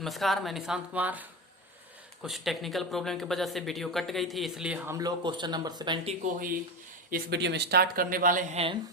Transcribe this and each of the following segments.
नमस्कार, मैं निशांत कुमार। कुछ टेक्निकल प्रॉब्लम की वजह से वीडियो कट गई थी, इसलिए हम लोग क्वेश्चन नंबर 70 को ही इस वीडियो में स्टार्ट करने वाले हैं।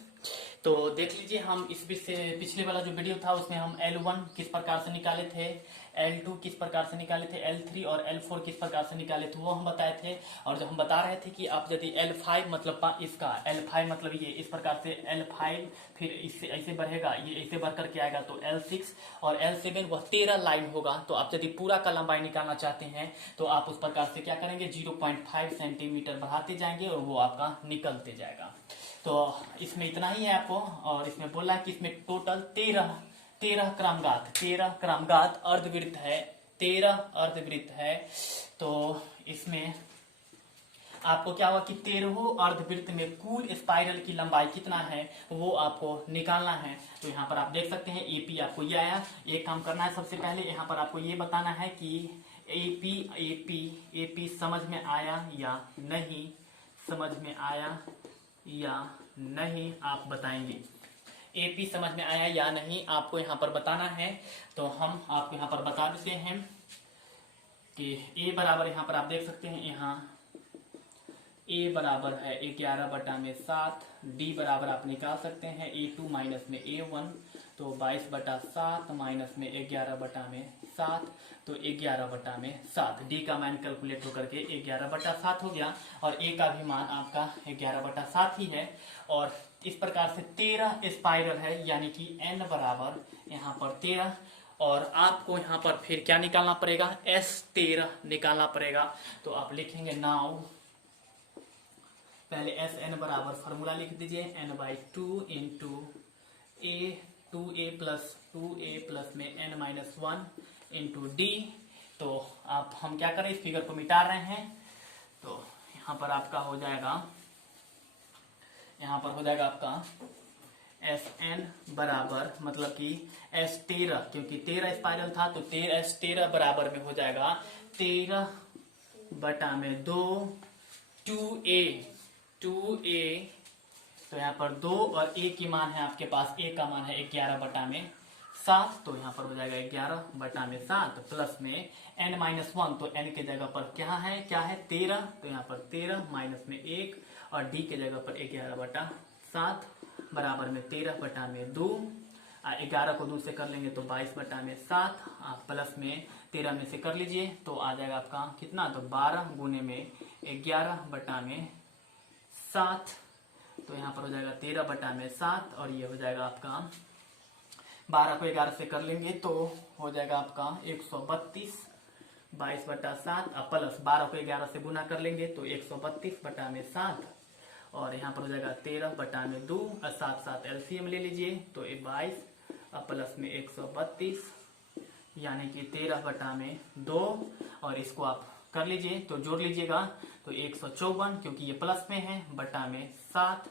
तो देख लीजिए, हम इस से पिछले वाला जो वीडियो था उसमें हम L1 किस प्रकार से निकाले थे, L2 किस प्रकार से निकाले थे, L3 और L4 किस प्रकार से निकाले थे वो हम बताए थे। और जब हम बता रहे थे कि आप यदि L5 मतलब इसका L5 मतलब ये इस प्रकार से L5 फिर इससे ऐसे बढ़ेगा, ये ऐसे बढ़ करके आएगा तो L6 और L7 वह 13 लाइन होगा। तो आप यदि पूरा का लंबाई निकालना चाहते हैं तो आप उस प्रकार से क्या करेंगे, 0.5 सेंटीमीटर बढ़ाते जाएंगे और वो आपका निकलते जाएगा। तो इसमें इतना ही है आपको। और इसमें बोला है कि इसमें टोटल 13 क्रमगात अर्धवृत्त है, 13 अर्धवृत्त है। तो इसमें आपको क्या हुआ कि 13 अर्धवृत्त में कुल स्पाइरल की लंबाई कितना है वो आपको निकालना है। तो यहाँ पर आप देख सकते हैं एपी आपको ये आया। एक काम करना है, सबसे पहले यहाँ पर आपको ये बताना है कि एपी समझ में आया या नहीं, समझ में आया या नहीं आप बताएंगे। एपी समझ में आया या नहीं आपको यहाँ पर बताना है। तो हम आपको यहाँ पर बता देते हैं कि ए बराबर, यहाँ पर आप देख सकते हैं, यहाँ ए बराबर है 11/7, डी बराबर आप निकाल सकते हैं A2 माइनस में A1, तो 22/7 माइनस में 11/7, तो 11/7। डी का मान कैलकुलेट होकर के 11/7 हो गया और ए का भी मान आपका 11/7 ही है। और इस प्रकार से 13 स्पाइरल है, यानी कि n बराबर यहाँ पर 13। और आपको यहाँ पर फिर क्या निकालना पड़ेगा, S13 निकालना पड़ेगा। तो आप लिखेंगे नाउ, पहले Sn बराबर फॉर्मूला लिख दीजिए, n/2 इंटू ए 2a प्लस में n-1 इंटू डी। तो आप हम क्या करें, इस फिगर को मिटा रहे हैं। तो यहाँ पर आपका हो जाएगा, यहाँ पर हो जाएगा आपका Sn बराबर मतलब कि S13, क्योंकि 13 स्पाइरल था तो S13 बराबर में हो जाएगा 13/2 2a। तो यहाँ पर 2 और a की मान है आपके पास, a का मान है 11/7, तो यहाँ पर हो जाएगा 11/7 प्लस में n-1, तो n के जगह पर क्या है 13, तो यहाँ पर 13 माइनस में 1 और d के जगह पर 11/7 बराबर में 13/2। 11 को 2 से कर लेंगे तो 22/7, आप प्लस में 13 में से कर लीजिए तो आ जाएगा आपका कितना, तो 12 गुने में 11/7। तो यहाँ पर हो जाएगा 13/7 और ये हो जाएगा आपका 12 को 11 से कर लेंगे तो हो जाएगा आपका 132, 22/7 प्लस 12 को 11 से गुना कर लेंगे तो 132/7 और यहाँ पर हो जाएगा 13/2 और 7 एलसीएम ले लीजिए तो 22 प्लस में 132 यानी कि 13/2 और इसको आप कर लीजिए तो जोड़ लीजिएगा तो 154, क्योंकि ये प्लस में है, बटा में 7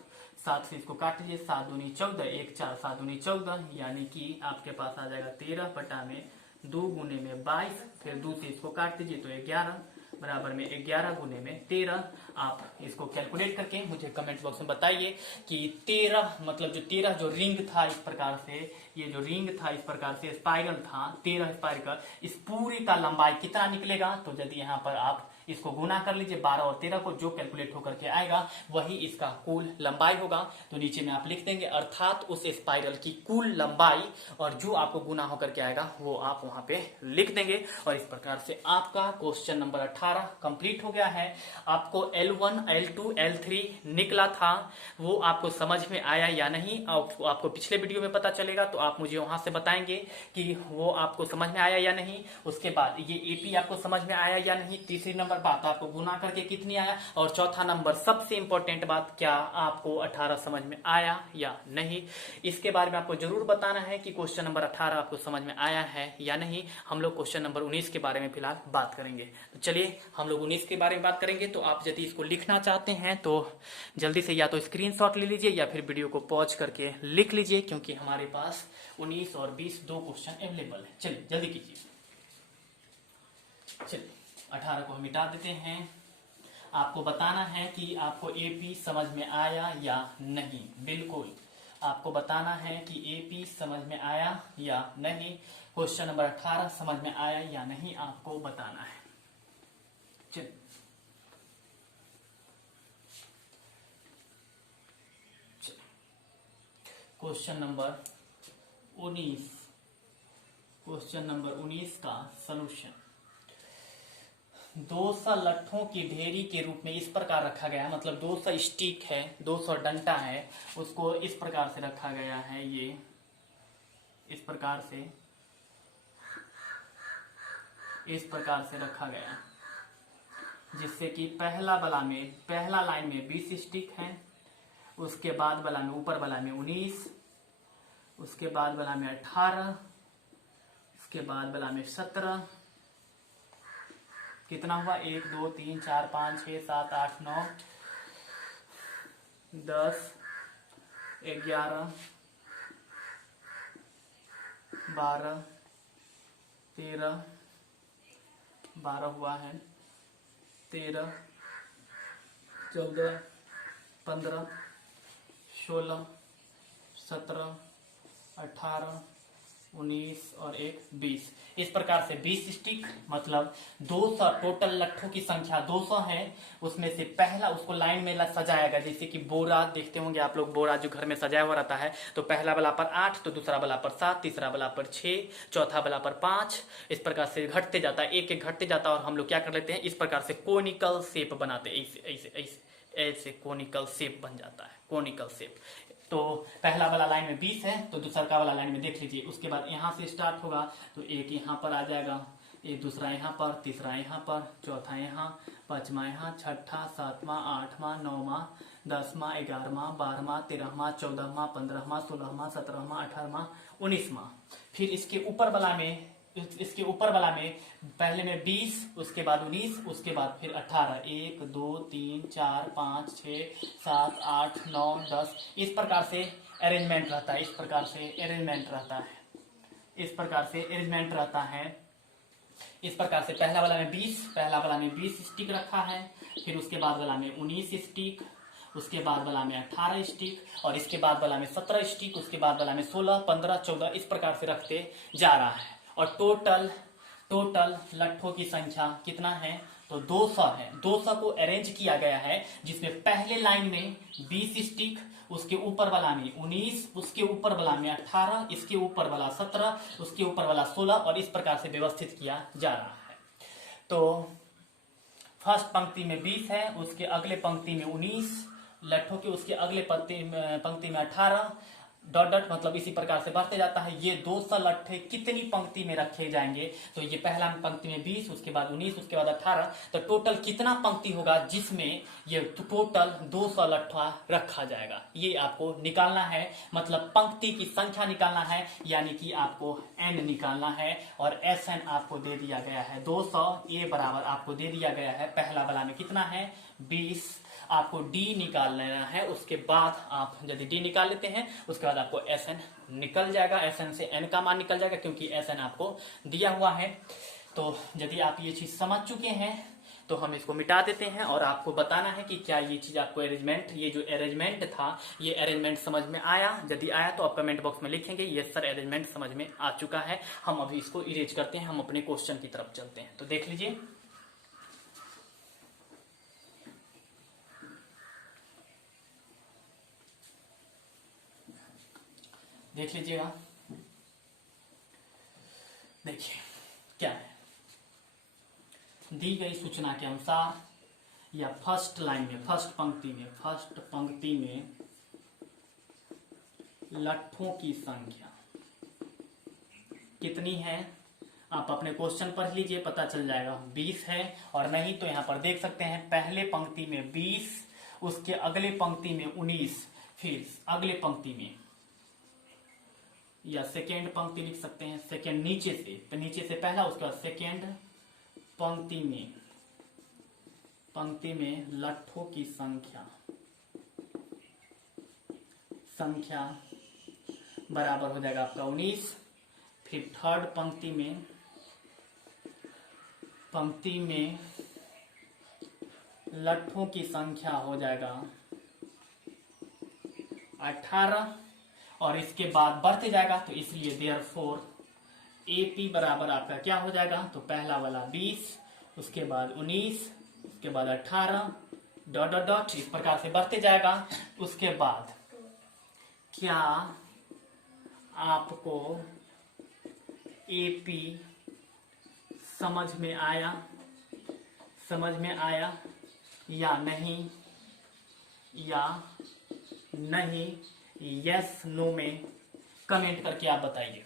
से इसको काट लीजिए, 7 दूनी 14, 1 4 7 दूनी 14, यानी कि आपके पास आ जाएगा 13/2 गुने में 22, फिर 2 से इसको काट दीजिए तो 11 बराबर में 11 गुने में 13। आप इसको कैलकुलेट करके मुझे कमेंट बॉक्स में बताइए कि 13 मतलब जो 13 जो रिंग था इस प्रकार से, ये जो रिंग था इस प्रकार से स्पाइरल था, 13 स्पाइरल, इस पूरी का लंबाई कितना निकलेगा। तो यदि यहाँ पर आप इसको गुना कर लीजिए 12 और 13 को, जो कैलकुलेट होकर के आएगा वही इसका कुल लंबाई होगा। तो नीचे में आप लिख देंगे अर्थात उस स्पाइरल की कुल लंबाई, और जो आपको गुना होकर के आएगा वो आप वहां पे लिख देंगे। और इस प्रकार से आपका क्वेश्चन नंबर 18 कंप्लीट हो गया है। आपको L1 L2 L3 निकला था, वो आपको समझ में आया या नहीं आपको पिछले वीडियो में पता चलेगा, तो आप मुझे वहां से बताएंगे कि वो आपको समझ में आया या नहीं। उसके बाद ये एपी आपको समझ में आया या नहीं, तीसरी नंबर बात आपको गुना करके कितनी आया, और चौथा नंबर सबसे इंपॉर्टेंट बात, क्या आपको 18 समझ में आया या नहीं। इसके बारे में आपको जरूर बताना है कि क्वेश्चन नंबर 18 आपको समझ में आया है या नहीं। हम लोग क्वेश्चन नंबर 19 के बारे में फिलहाल बात करेंगे। तो चलिए हम लोग 19 के बारे में बात करेंगे। तो आप यदि इसको लिखना चाहते हैं तो जल्दी से या तो स्क्रीनशॉट ले लीजिए या फिर वीडियो को पॉज करके लिख लीजिए, क्योंकि हमारे पास 19 और 20 दो क्वेश्चन अवेलेबल है। चलिए जल्दी कीजिए। चलिए 18 को हम मिटा देते हैं। आपको बताना है कि आपको एपी समझ में आया या नहीं। बिल्कुल आपको बताना है कि एपी समझ में आया या नहीं। क्वेश्चन नंबर 18 समझ में आया या नहीं आपको बताना है। चल क्वेश्चन नंबर 19, क्वेश्चन नंबर 19 का सॉल्यूशन। 200 लट्ठों की ढेरी के रूप में इस प्रकार रखा गया, मतलब 200 स्टिक है, 200 डंटा है, उसको इस प्रकार से रखा गया है, ये इस प्रकार से रखा गया, जिससे कि पहला लाइन में 20 स्टिक है, उसके बाद वाला में ऊपर वाला में 19, उसके बाद वाला में 18, उसके बाद वाला में 17, कितना हुआ 1 2 3 4 5 6 7 8 9 10 11 12 13 12 हुआ है, 13 14 15 16 17 18 19 और 1 20। इस प्रकार से 20 स्टिक, मतलब 200 टोटल लट्ठों की संख्या 200 है। उसमें से पहला उसको लाइन में सजाएगा, जैसे कि बोरा देखते होंगे आप लोग, बोरा जो घर में सजाया हुआ रहता है, तो पहला वाला पर 8, तो दूसरा वाला पर 7, तीसरा वाला पर 6, चौथा वाला पर 5, इस प्रकार से घटते जाता है, एक एक घटते जाता है। और हम लोग क्या कर लेते हैं, इस प्रकार से कोनिकल शेप बनाते हैं, ऐसे ऐसे ऐसे ऐसे कोनिकल शेप बन जाता है, कोनिकल शेप। तो पहला वाला लाइन में 20 है, तो दूसरा का वाला लाइन में देख लीजिए, उसके बाद यहाँ से स्टार्ट होगा, तो एक यहाँ पर आ जाएगा, एक दूसरा यहाँ पर, तीसरा यहाँ पर, चौथा यहाँ, पांचवा यहाँ, छठा, सातवां, आठवां, नौवां, 10वां, 11वां, 12वां, 13वां, 14वां, 15वां, 16वां, 17वां, 18वां, 19वां। फिर इसके ऊपर वाला में पहले में 20, उसके बाद 19, उसके बाद फिर 18, 1 2 3 4 5 6 7 8 9 10, इस प्रकार से अरेंजमेंट रहता है, इस प्रकार से अरेंजमेंट रहता है, इस प्रकार से अरेंजमेंट रहता है। इस प्रकार से पहला वाला में 20 स्टिक रखा है, फिर उसके बाद वाला में 19 स्टिक, उसके बाद वाला में 18 स्टिक, और इसके बाद वाला में 17 स्टिक, उसके बाद वाला में 16, 15, 14, इस प्रकार से रखते जा रहा है। और टोटल लट्ठों की संख्या कितना है, तो 200 है। 200 को अरेंज किया गया है, जिसमें पहले लाइन में 20 स्टिक, उसके ऊपर वाला में 19, उसके ऊपर वाला में 18, इसके ऊपर वाला 17, उसके ऊपर वाला 16, और इस प्रकार से व्यवस्थित किया जा रहा है। तो फर्स्ट पंक्ति में 20 है, उसके अगले पंक्ति में 19 लट्ठों की, उसके अगले पंक्ति में 18, डॉट डॉट, मतलब इसी प्रकार से बढ़ते जाता है। ये 200 लट्ठे कितनी पंक्ति में रखे जाएंगे, तो ये पहला पंक्ति में 20, उसके बाद 19, उसके बाद 18, तो टोटल कितना पंक्ति होगा जिसमें ये टोटल 200 लट्ठा रखा जाएगा, ये आपको निकालना है। मतलब पंक्ति की संख्या निकालना है, यानी कि आपको n निकालना है, और Sn आपको दे दिया गया है 200, a बराबर आपको दे दिया गया है, पहला वाला में कितना है 20, आपको d निकाल लेना है। उसके बाद आप यदि d निकाल लेते हैं, उसके बाद आपको Sn निकल जाएगा, Sn से n का मान निकल जाएगा, क्योंकि Sn आपको दिया हुआ है। तो यदि आप ये चीज समझ चुके हैं तो हम इसको मिटा देते हैं, और आपको बताना है कि क्या ये चीज आपको अरेंजमेंट, ये जो अरेंजमेंट था, ये अरेंजमेंट समझ में आया। यदि आया तो आप कमेंट बॉक्स में लिखेंगे ये सर अरेंजमेंट समझ में आ चुका है। हम अभी इसको इरेज करते हैं, हम अपने क्वेश्चन की तरफ चलते हैं। तो देख लीजिए, देख लीजिएगा, देखिए क्या है, दी गई सूचना के अनुसार, या फर्स्ट लाइन में, फर्स्ट पंक्ति में लट्ठों की संख्या कितनी है, आप अपने क्वेश्चन पढ़ लीजिए, पता चल जाएगा 20 है। और नहीं तो यहां पर देख सकते हैं, पहले पंक्ति में 20, उसके अगले पंक्ति में 19, फिर अगले पंक्ति में, या सेकेंड पंक्ति लिख सकते हैं, सेकेंड नीचे से, तो नीचे से पहला, उसके बाद सेकेंड पंक्ति में लट्ठों की संख्या बराबर हो जाएगा आपका 19। फिर थर्ड पंक्ति में लट्ठों की संख्या हो जाएगा 18। और इसके बाद बढ़ते जाएगा, तो इसलिए देयरफॉर AP बराबर आपका क्या हो जाएगा, तो पहला वाला 20, उसके बाद 19, उसके बाद 18 डॉट डॉट डॉट इस प्रकार से बढ़ते जाएगा। उसके बाद क्या आपको AP समझ में आया या नहीं, यस नो में कमेंट करके आप बताइए।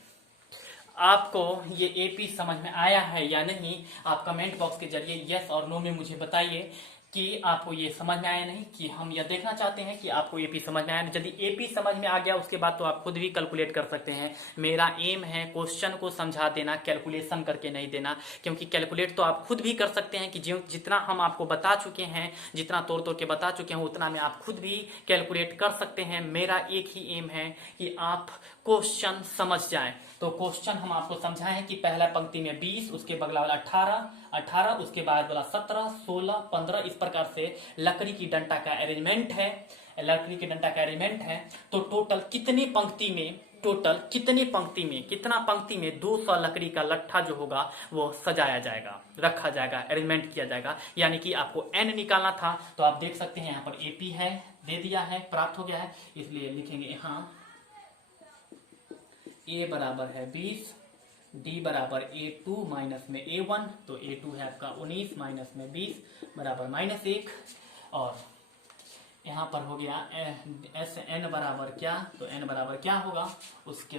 आपको ये AP समझ में आया है या नहीं, आप कमेंट बॉक्स के जरिए यस और नो में मुझे बताइए कि आपको ये समझ में आया नहीं, कि हम यह देखना चाहते हैं कि आपको AP समझ में आया नहीं। यदि AP समझ में आ गया उसके बाद तो आप खुद भी कैलकुलेट कर सकते हैं। मेरा एम है क्वेश्चन को समझा देना, कैलकुलेशन करके नहीं देना, क्योंकि कैलकुलेट तो आप खुद भी कर सकते हैं कि जितना हम आपको बता चुके हैं, जितना तोड़ तोड़ के बता चुके हैं उतना में आप खुद भी कैलकुलेट कर सकते हैं। मेरा एक ही एम है कि आप क्वेश्चन समझ जाएं। तो क्वेश्चन हम आपको समझाएं कि पहला पंक्ति में 20, उसके बगला वाला 18, उसके बाद वाला 17, 16, 15 इस प्रकार से लकड़ी की डंटा का अरेंजमेंट है। तो टोटल कितनी पंक्ति में कितना पंक्ति में 200 लकड़ी का लट्ठा जो होगा वो सजाया जाएगा, रखा जाएगा, अरेंजमेंट किया जाएगा। यानी कि आपको n निकालना था, तो आप देख सकते हैं यहाँ पर AP है, दे दिया है, प्राप्त हो गया है, इसलिए लिखेंगे यहाँ A बराबर है 20, D बराबर A2 माइनस में A1, तो A2 है आपका 19 माइनस में 20 बराबर -1, और यहाँ पर हो गया SN बराबर क्या, तो N बराबर क्या होगा। उसके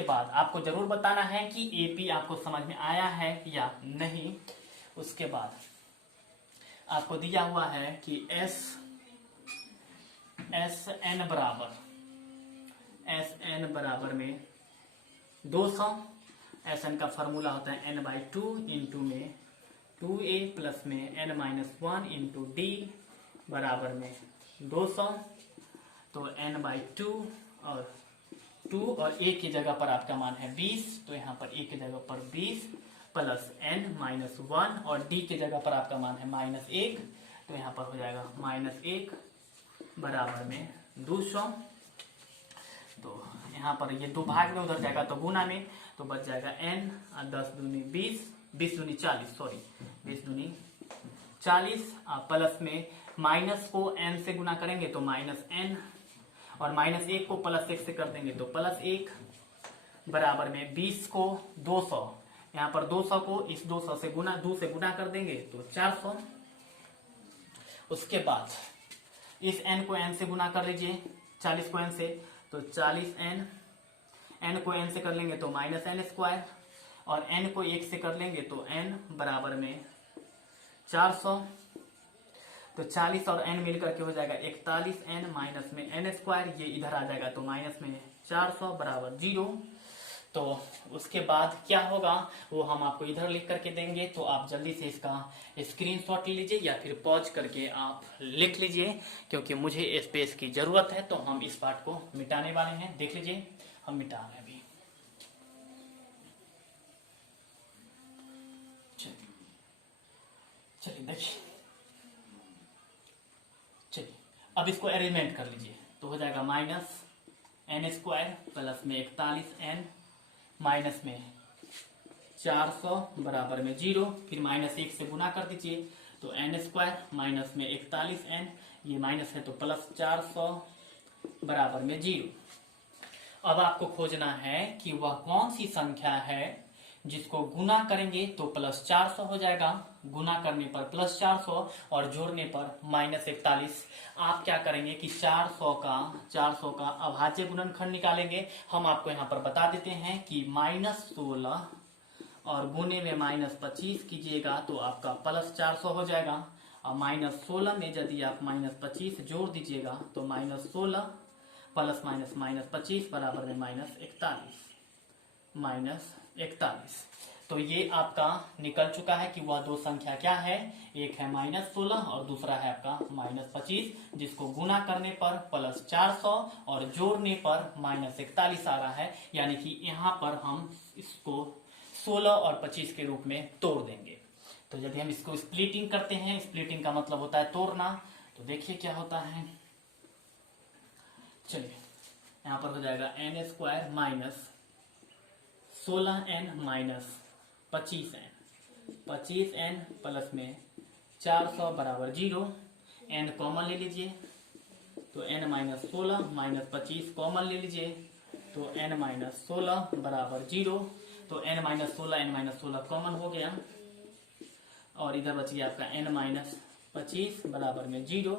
बाद आपको जरूर बताना है कि AP आपको समझ में आया है या नहीं। उसके बाद आपको दिया हुआ है कि SN बराबर में 200, SN का फॉर्मूला होता है n/2 इंटू में 2a प्लस में n-1 इंटू D बराबर में 200, तो n/2 और 2 और a की जगह पर आपका मान है 20, तो यहाँ पर a की जगह पर 20 प्लस n-1 और D की जगह पर आपका मान है -1, तो यहाँ पर हो जाएगा -1 बराबर में 200। तो यहाँ पर ये 2 भाग में उधर जाएगा तो गुना में, तो बच जाएगा n, 10 दूनी 20, 20 दूनी 40, सॉरी 20 दूनी 40, प्लस में माइनस को n से गुना करेंगे तो -n, और -1 को +1 से कर देंगे तो +1 बराबर में 20 को 200, यहाँ पर 200 को इस 200 से गुना 2 से गुना कर देंगे तो 400। उसके बाद इस n को n से गुना कर लीजिए, 40 को n से, तो 40n, n को n से कर लेंगे तो -n², और n को 1 से कर लेंगे तो n बराबर में 400, तो 40 और n मिलकर के हो जाएगा 41n माइनस में n², ये इधर आ जाएगा तो माइनस में 400 बराबर 0। तो उसके बाद क्या होगा वो हम आपको इधर लिख करके देंगे, तो आप जल्दी से इसका स्क्रीनशॉट ले लीजिए या फिर पॉज करके आप लिख लीजिए, क्योंकि मुझे स्पेस की जरूरत है। तो हम इस पार्ट को मिटाने वाले हैं, देख लीजिए हम मिटा रहे हैं अभी। चलिए देखिए, चलिए अब इसको अरेंजमेंट कर लीजिए, तो हो जाएगा -n² प्लस में 41n माइनस में 400 बराबर में 0, फिर -1 से गुना कर दीजिए तो n² माइनस में 41n, ये माइनस है तो प्लस 400 बराबर में 0। अब आपको खोजना है कि वह कौन सी संख्या है जिसको गुना करेंगे तो +400 हो जाएगा, गुना करने पर +400 और जोड़ने पर -41। आप क्या करेंगे कि 400 का अभाज्य गुणनखंड निकालेंगे। हम आपको यहाँ पर बता देते हैं कि -16 और गुने में -25 कीजिएगा तो आपका +400 हो जाएगा, और -16 में यदि आप -25 जोड़ दीजिएगा तो -16 प्लस -25 बराबर में -41। तो ये आपका निकल चुका है कि वह दो संख्या क्या है, एक है -16 और दूसरा है आपका -25, जिसको गुना करने पर +400 और जोड़ने पर -41 आ रहा है। यानी कि यहाँ पर हम इसको 16 और 25 के रूप में तोड़ देंगे। तो यदि हम इसको स्प्लिटिंग करते हैं, स्प्लिटिंग का मतलब होता है तोड़ना, तो देखिए क्या होता है। चलिए यहाँ पर हो जाएगा n square minus 16n minus 25n, 25n plus में 400 बराबर 0। n कॉमन ले लीजिए तो n माइनस 16 माइनस 25 कॉमन ले लीजिए तो n माइनस 16 बराबर 0। तो n माइनस 16 कॉमन हो गया और इधर बच गया आपका n माइनस 25 बराबर में 0।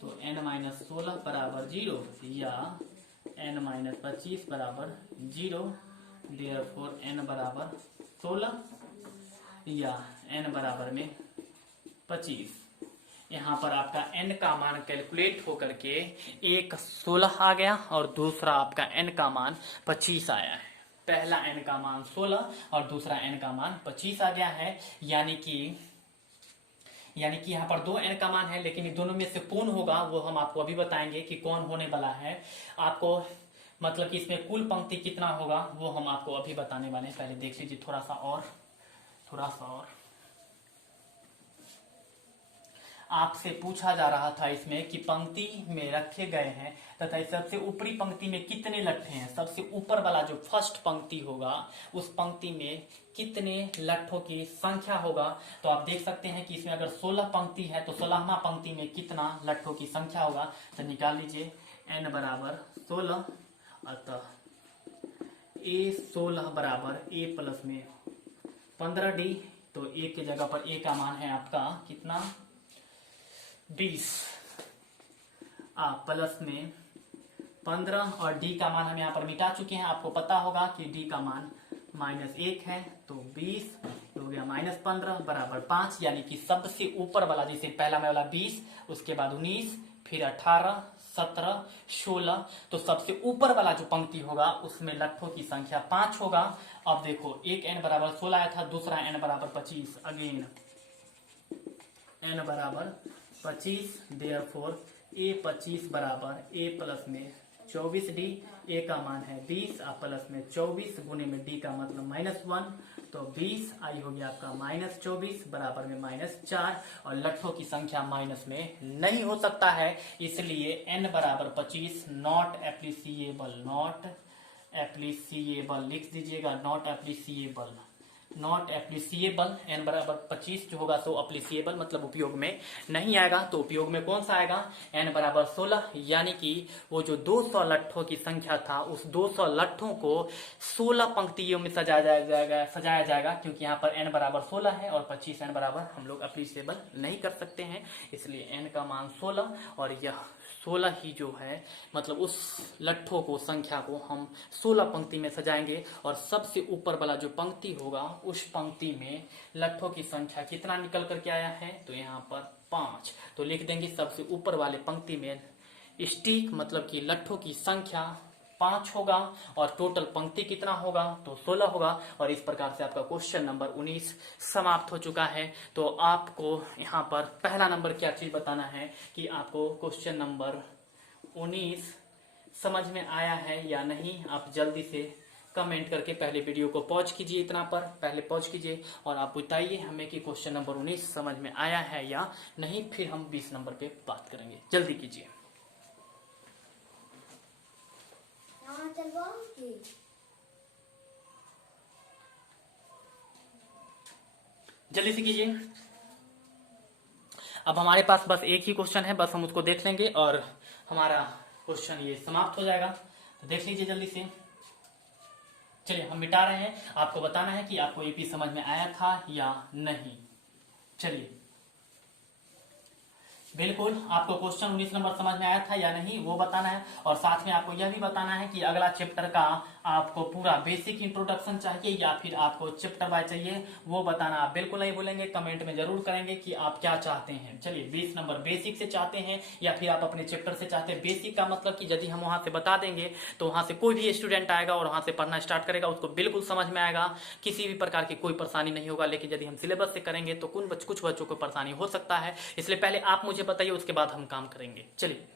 तो n माइनस 16 बराबर 0 या n माइनस 25 बराबर 0। देयरफॉर n बराबर 16 या n बराबर में 25। यहाँ पर आपका n का मान कैलकुलेट होकर के एक 16 आ गया और दूसरा आपका n का मान 25 आया है। पहला n का मान 16 और दूसरा n का मान 25 आ गया है। यानी कि यहाँ पर दो n का मान है, लेकिन दोनों में से कौन होगा वो हम आपको अभी बताएंगे कि कौन होने वाला है। आपको मतलब कि इसमें कुल पंक्ति कितना होगा वो हम आपको अभी बताने वाले हैं। पहले देख लीजिए थोड़ा सा और आपसे पूछा जा रहा था इसमें कि पंक्ति में रखे गए हैं तथा सबसे ऊपरी पंक्ति में कितने लट्ठे हैं। सबसे ऊपर वाला जो फर्स्ट पंक्ति होगा उस पंक्ति में कितने लट्ठों की संख्या होगा। तो आप देख सकते हैं कि इसमें अगर 16 पंक्ति है तो 16वां पंक्ति में कितना लट्ठों की संख्या होगा। तो निकाल लीजिए n बराबर 16, अतः a16 बराबर a प्लस में 15d। तो a की जगह पर a का मान है आपका कितना 20 प्लस में 15 और d का मान हम यहाँ पर मिटा चुके हैं। आपको पता होगा कि d का मान -1 है तो 20 हो गया -15 बराबर 5। यानी कि सबसे ऊपर वाला जैसे पहला में वाला 20, उसके बाद 19, फिर 18, 17, 16। तो सबसे ऊपर वाला जो पंक्ति होगा उसमें लट्ठों की संख्या 5 होगा। अब देखो एक n बराबर 16 आया था, दूसरा n बराबर 25। अगेन n बराबर 25, देयरफॉर a 25 बराबर a प्लस में 24d। a का मान है 20 प्लस में 24 गुने में d का मतलब -1। तो 20 आई हो गया आपका -24 बराबर में -4। और लट्ठों की संख्या माइनस में नहीं हो सकता है, इसलिए n बराबर 25 नॉट एप्लीसिएबल लिख दीजिएगा। नॉट एप्लीसिएबल n बराबर 25 जो होगा सो एप्लीसिएबल मतलब उपयोग में नहीं आएगा। तो उपयोग में कौन सा आएगा n बराबर 16। यानी कि वो जो 200 लट्ठों की संख्या था उस 200 लट्ठों को 16 पंक्तियों में सजाया जाएगा क्योंकि यहाँ पर n बराबर 16 है और 25 n बराबर हम लोग एप्लीसिएबल नहीं कर सकते हैं, इसलिए n का मान 16 और यह 16 ही जो है मतलब उस लट्ठों को संख्या को हम 16 पंक्ति में सजाएंगे। और सबसे ऊपर वाला जो पंक्ति होगा उस पंक्ति में लट्ठों की संख्या कितना निकल करके आया है तो यहाँ पर 5। तो लिख देंगे सबसे ऊपर वाले पंक्ति में स्टिक मतलब कि लट्ठों की संख्या 5 होगा और टोटल पंक्ति कितना होगा तो 16 होगा। और इस प्रकार से आपका क्वेश्चन नंबर 19 समाप्त हो चुका है। तो आपको यहाँ पर पहला नंबर क्या चीज बताना है कि आपको क्वेश्चन नंबर 19 समझ में आया है या नहीं। आप जल्दी से कमेंट करके पहले वीडियो को पॉज कीजिए, इतना पर पहले पॉज कीजिए और आप बताइए हमें कि क्वेश्चन नंबर 19 समझ में आया है या नहीं। फिर हम 20 नंबर पे बात करेंगे। जल्दी कीजिए। जल्दी से कीजिए। अब हमारे पास बस एक ही क्वेश्चन है, बस हम उसको देख लेंगे और हमारा क्वेश्चन ये समाप्त हो जाएगा। तो देख लीजिए जल्दी से। चलिए हम मिटा रहे हैं, आपको बताना है कि आपको एपी समझ में आया था या नहीं। चलिए बिल्कुल आपको क्वेश्चन 19 नंबर समझ में आया था या नहीं वो बताना है। और साथ में आपको यह भी बताना है कि अगला चैप्टर का आपको पूरा बेसिक इंट्रोडक्शन चाहिए या फिर आपको चैप्टर वाइज चाहिए वो बताना आप बिल्कुल नहीं भूलेंगे। कमेंट में जरूर करेंगे कि आप क्या चाहते हैं। चलिए 20 नंबर बेसिक से चाहते हैं या फिर आप अपने चैप्टर से चाहते हैं। बेसिक का मतलब कि यदि हम वहां से बता देंगे तो वहां से कोई भी स्टूडेंट आएगा और वहां से पढ़ना स्टार्ट करेगा, उसको बिल्कुल समझ में आएगा, किसी भी प्रकार की कोई परेशानी नहीं होगा। लेकिन यदि हम सिलेबस से करेंगे तो कुछ बच्चों को परेशानी हो सकता है, इसलिए पहले आप मुझे बताइए उसके बाद हम काम करेंगे। चलिए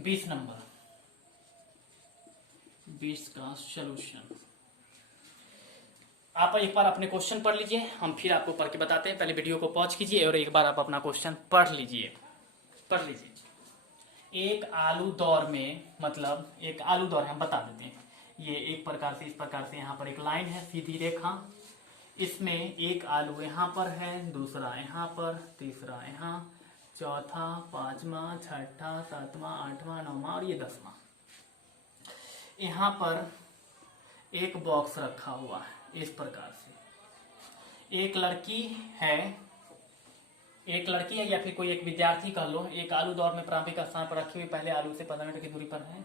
20 नंबर 20 का सॉल्यूशन आप एक बार अपने क्वेश्चन पढ़ लीजिए, हम फिर आपको पढ़ के बताते हैं। पहले वीडियो को पॉज कीजिए और एक बार आप अपना क्वेश्चन पढ़ लीजिए। एक आलू दौर में, मतलब एक आलू दौर हम बता देते हैं। ये एक प्रकार से, इस प्रकार से यहाँ पर एक लाइन है, सीधी रेखा। इसमें एक आलू यहाँ पर है, दूसरा यहाँ पर, तीसरा यहाँ, चौथा, पांचवा, छठा, सातवां, आठवां, नौवां और ये 10वां। यहाँ पर एक बॉक्स रखा हुआ है इस प्रकार से। एक लड़की है या फिर कोई एक विद्यार्थी कह लो, एक आलू दौर में प्रारंभिक स्थान पर रखी हुई पहले आलू से 15 मीटर की दूरी पर है।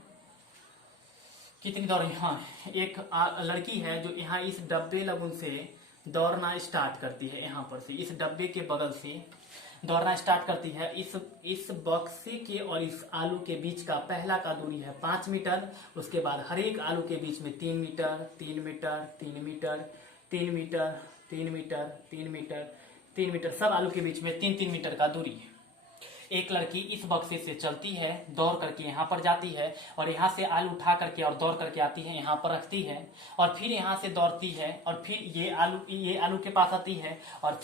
कितनी दौड़? हाँ, एक लड़की है जो यहाँ इस डब्बे लगुन से दौड़ना स्टार्ट करती है। यहाँ पर से इस डब्बे के बगल से दौड़ना स्टार्ट करती है। इस बक्से के और इस आलू के बीच का पहला का दूरी है 5 मीटर। उसके बाद हर एक आलू के बीच में 3 meter, 3 meter, 3 meter, 3 meter, 3 meter, 3 meter, 3 meter, सब आलू के बीच में 3-3 मीटर का दूरी है। एक लड़की इस बक्से से चलती है, दौड़ करके यहाँ पर जाती है और यहाँ से आलू उठा करके और दौड़ करके आती है, यहाँ पर रखती है और फिर यहाँ से दौड़ती है और फिर ये आलू के पास आती है और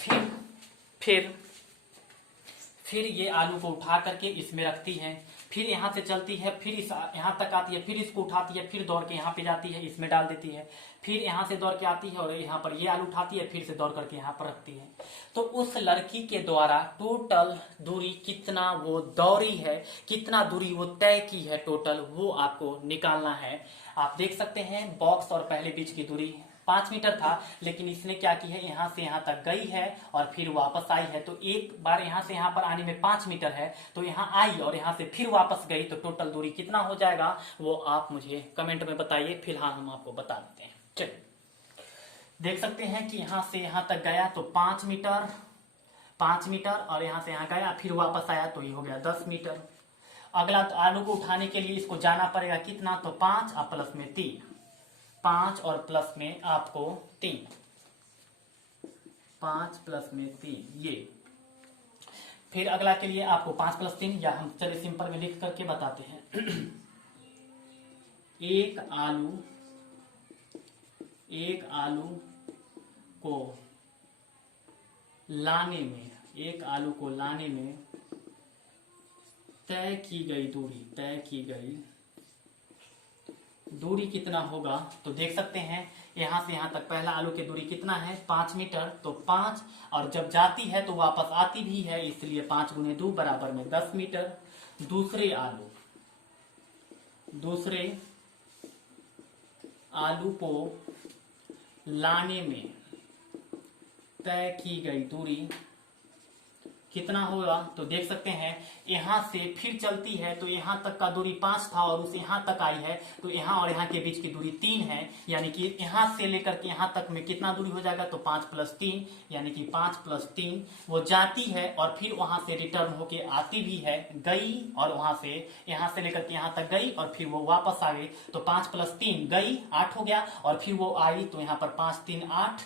फिर ये आलू को उठा करके इसमें रखती है। फिर यहाँ से चलती है, फिर यहाँ तक आती है, फिर इसको उठाती है, फिर दौड़ के यहाँ पे जाती है, इसमें डाल देती है। फिर यहाँ से दौड़ के आती है और यहाँ पर ये आलू उठाती है, फिर से दौड़ करके यहाँ पर रखती है। तो उस लड़की के द्वारा टोटल दूरी कितना वो दौड़ी है, कितना दूरी वो तय की है टोटल, वो आपको निकालना है। आप देख सकते हैं बॉक्स और पहले बीच की दूरी 5 मीटर था, लेकिन इसने क्या की है, यहाँ से यहाँ तक गई है और फिर वापस आई है। तो एक बार यहाँ से यहाँ पर आने में 5 मीटर है, तो यहाँ आई और यहाँ से फिर वापस गई, तो टोटल दूरी कितना हो जाएगा वो आप मुझे कमेंट में बताइए। फिलहाल हम आपको बता देते हैं। चलिए देख सकते हैं कि यहाँ से यहाँ तक गया तो 5 मीटर, 5 मीटर और यहाँ से यहाँ गया फिर वापस आया तो ये हो गया 10 मीटर। अगला तो आलू को उठाने के लिए इसको जाना पड़ेगा कितना, तो 5 और प्लस में 3, 5 और प्लस में आपको 3, 5 प्लस में 3 ये। फिर अगला के लिए आपको 5 प्लस 3, या हम चलिए सिंपल में लिख करके बताते हैं। एक आलू को लाने में तय की गई दूरी कितना होगा, तो देख सकते हैं यहाँ से यहाँ तक पहला आलू की दूरी कितना है 5 मीटर, तो 5 और जब जाती है तो वापस आती भी है, इसलिए 5 गुने 2 बराबर में 10 मीटर। दूसरे आलू को लाने में तय की गई दूरी कितना होगा, तो देख सकते हैं यहाँ से फिर चलती है तो यहाँ तक का दूरी 5 था और उसे यहाँ तक आई है, तो यहाँ और यहाँ के बीच की दूरी 3 है, यानी कि यहाँ से लेकर के यहाँ तक में कितना दूरी हो जाएगा, तो 5 प्लस 3 यानी कि 5 प्लस 3 वो जाती है और फिर वहां से रिटर्न होके आती भी है, गई और वहां से यहाँ से लेकर के यहाँ तक गई और फिर वो वापस आ गई, तो 5 प्लस 3 गई 8 हो गया और फिर वो आई, तो यहाँ पर 5 3 8,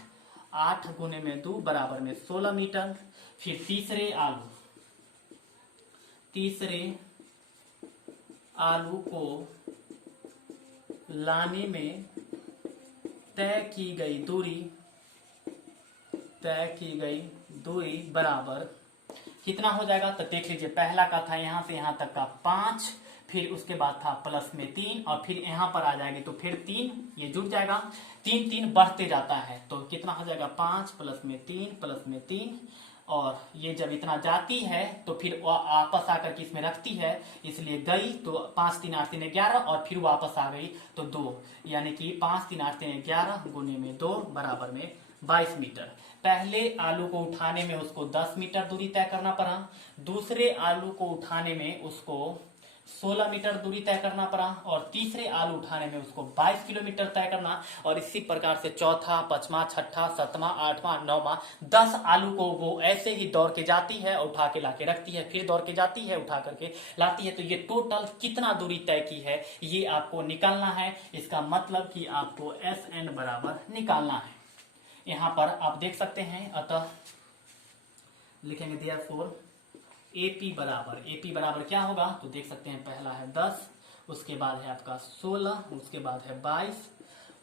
8 गुने में 2 बराबर में 16 मीटर। फिर तीसरे आलू को लाने में तय की गई दूरी बराबर कितना हो जाएगा, तो देख लीजिए पहला का था यहाँ से यहाँ तक का 5, फिर उसके बाद था प्लस में 3 और फिर यहाँ पर आ जाएगी तो फिर 3 ये जुड़ जाएगा, 3 3 बढ़ते जाता है, तो कितना हो जाएगा 5 प्लस में 3 प्लस में 3, और ये जब इतना जाती है तो फिर वापस आकर के इसमें रखती है, इसलिए गई तो 5 3 8 3 11 और फिर वापस आ गई तो 2, यानी कि 5 3 8 3 11 गुने में 2 बराबर में 22 मीटर। पहले आलू को उठाने में उसको 10 मीटर दूरी तय करना पड़ा, दूसरे आलू को उठाने में उसको 16 मीटर दूरी तय करना पड़ा और तीसरे आलू उठाने में उसको 22 किलोमीटर तय करना, और इसी प्रकार से चौथा, पांचवा, छठा, सातवां, आठवां, नौवां 10 आलू को वो ऐसे ही दौड़ के जाती है, उठा के लाके रखती है, फिर दौड़ के जाती है, उठा करके लाती है। तो ये टोटल कितना दूरी तय की है ये आपको निकालना है। इसका मतलब कि आपको SN बराबर निकालना है। यहाँ पर आप देख सकते हैं, अतः लिखेंगे therefore AP बराबर क्या होगा, तो देख सकते हैं पहला है 10, उसके बाद है आपका 16, उसके बाद है 22,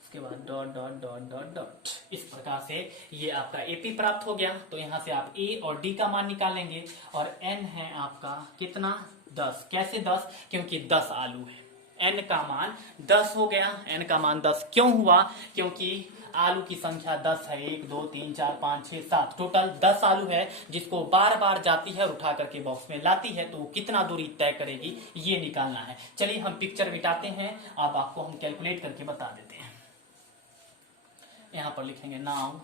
उसके बाद dot dot dot dot dot, इस प्रकार से ये आपका AP प्राप्त हो गया। तो यहाँ से आप A और D का मान निकालेंगे और N है आपका कितना 10। कैसे 10? क्योंकि 10 आलू है, n का मान 10 हो गया। n का मान 10 क्यों हुआ? क्योंकि आलू की संख्या 10 है, 1 2 3 4 5 6 7, टोटल 10 आलू है, जिसको बार बार जाती है और उठा करके बॉक्स में लाती है, तो वो कितना दूरी तय करेगी ये निकालना है। चलिए हम पिक्चर मिटाते हैं, अब आपको हम कैलकुलेट करके बता देते हैं। यहां पर लिखेंगे नाउ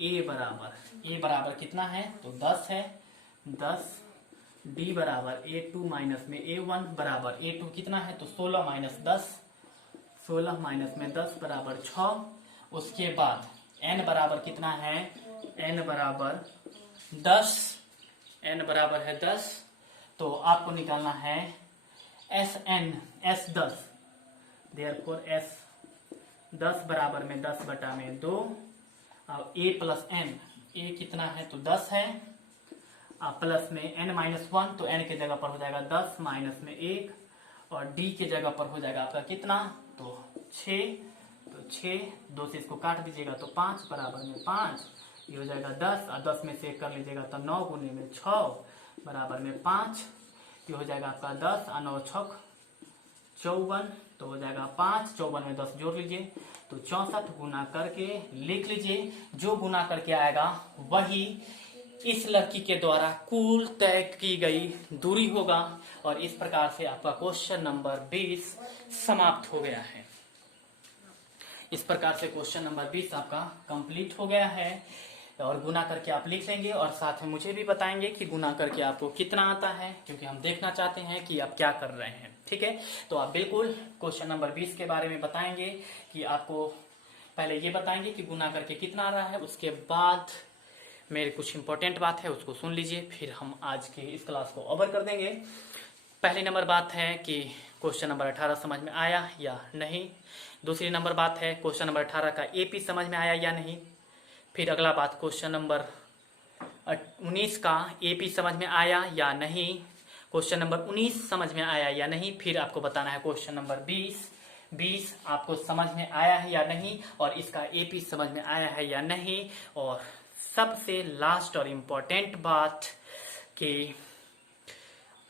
ए बराबर कितना है? तो 10 है, 10। डी बराबर A2 माइनस में A1 बराबर A2 कितना है? तो 16 माइनस 10, 16 माइनस में 10 बराबर 6। उसके बाद n बराबर कितना है? n बराबर 10, n बराबर है 10। तो आपको निकालना है S 10, देयरफॉर S 10 बराबर में 10 बटा में 2, और A प्लस n, A कितना है? तो 10 है, प्लस में n माइनस 1, तो n के जगह पर हो जाएगा 10 माइनस में 1, और d के जगह पर हो जाएगा आपका कितना? तो 6, तो 6, 2 से इसको काट दीजिएगा तो 5 बराबर में 5, ये हो जाएगा 10, और 10 में से 1 कर लीजिएगा तो 9 गुने में 6 बराबर में 5, ये हो जाएगा आपका 10, और 9 छक 54, तो हो जाएगा 5, 54 में 10 जोड़ लीजिए तो 64, गुना करके लिख लीजिए। जो गुना करके आएगा वही इस लड़की के द्वारा कुल तय की गई दूरी होगा। और इस प्रकार से आपका क्वेश्चन नंबर 20 समाप्त हो गया है। इस प्रकार से क्वेश्चन नंबर 20 आपका कंप्लीट हो गया है। और गुना करके आप लिख लेंगे, और साथ में मुझे भी बताएंगे कि गुना करके आपको कितना आता है, क्योंकि हम देखना चाहते हैं कि आप क्या कर रहे हैं। ठीक है, तो आप बिल्कुल क्वेश्चन नंबर 20 के बारे में बताएंगे कि आपको पहले ये बताएंगे कि गुना करके कितना आ रहा है, उसके बाद मेरे कुछ इंपॉर्टेंट बात है उसको सुन लीजिए, फिर हम आज की इस क्लास को ओवर कर देंगे। पहली नंबर बात है कि क्वेश्चन नंबर 18 समझ में आया या नहीं। दूसरी नंबर बात है क्वेश्चन नंबर 18 का एपी समझ में आया या नहीं। फिर अगला बात क्वेश्चन नंबर 19 का एपी समझ में आया या नहीं। क्वेश्चन नंबर 19 समझ में आया या नहीं। फिर आपको बताना है क्वेश्चन नंबर 20 आपको समझ में आया है या नहीं, और इसका एपी समझ में आया है या नहीं। और सबसे लास्ट और इम्पोर्टेंट बात कि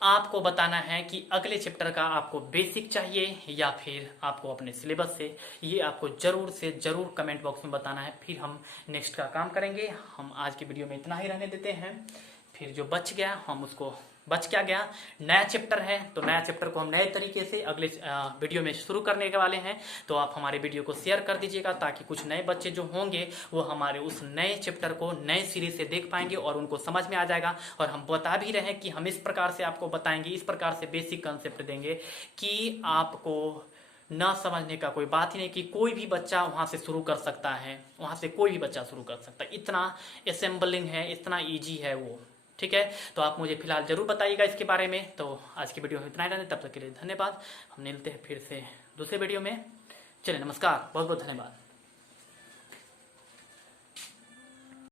आपको बताना है कि अगले चैप्टर का आपको बेसिक चाहिए या फिर आपको अपने सिलेबस से, ये आपको जरूर से जरूर कमेंट बॉक्स में बताना है, फिर हम नेक्स्ट का काम करेंगे। हम आज की वीडियो में इतना ही रहने देते हैं, फिर जो बच गया हम उसको बच क्या गया, नया चैप्टर है तो नया चैप्टर को हम नए तरीके से अगले वीडियो में शुरू करने के वाले हैं। तो आप हमारे वीडियो को शेयर कर दीजिएगा ताकि कुछ नए बच्चे जो होंगे वो हमारे उस नए चैप्टर को नए सीरीज से देख पाएंगे और उनको समझ में आ जाएगा। और हम बता भी रहे हैं कि हम इस प्रकार से आपको बताएंगे, इस प्रकार से बेसिक कंसेप्ट देंगे कि आपको न समझने का कोई बात ही नहीं, कि कोई भी बच्चा वहां से शुरू कर सकता है, वहां से कोई भी बच्चा शुरू कर सकता है। इतना असेंबलिंग है, इतना ईजी है वो। ठीक है, तो आप मुझे फिलहाल जरूर बताइएगा इसके बारे में। तो आज की वीडियो में इतना ही रहने, तब तक के लिए धन्यवाद। हम मिलते हैं फिर से दूसरे वीडियो में। चलिए नमस्कार, बहुत बहुत धन्यवाद।